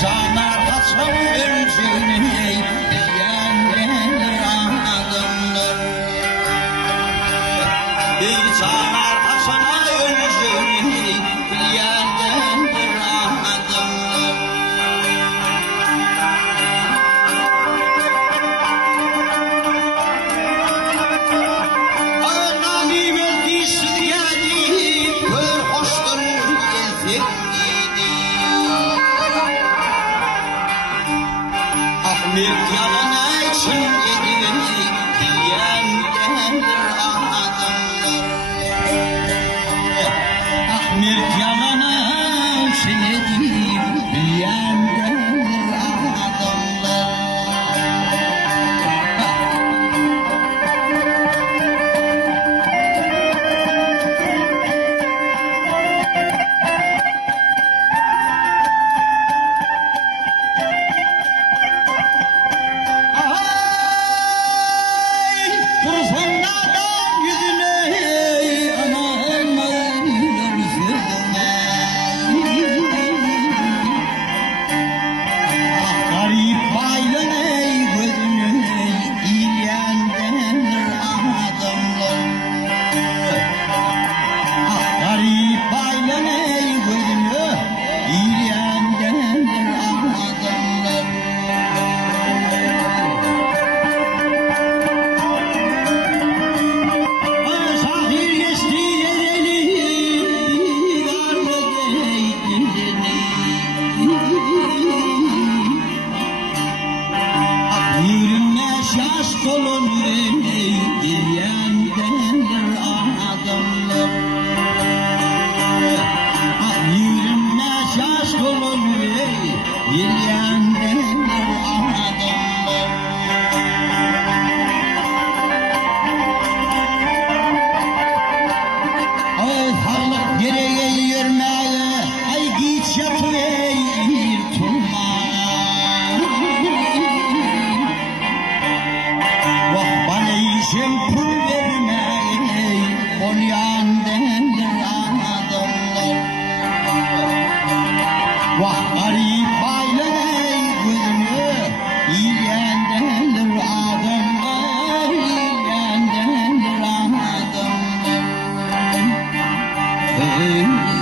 canar Hasan öleceğini diyenler adımdır. Bir canar Hasan'a öleceğini diyenler adımdır. Anani verdisi diyeni kör hoştur gelsin. Ahmet yanına için yedi diyenler adamlar. Ahmet yanına için yedi diyenler adamlar. Yaş dolun diyenler adamlar. Yürünmez yaş dolun diyenler adamlar. Sağlık gereği yürmeye ay git yatıver tutma. Sen pul vermeyi oynayan derler adamlar. Vah garip aileyi gözünü yiyen derler adamlar, yiyen derler adamlar.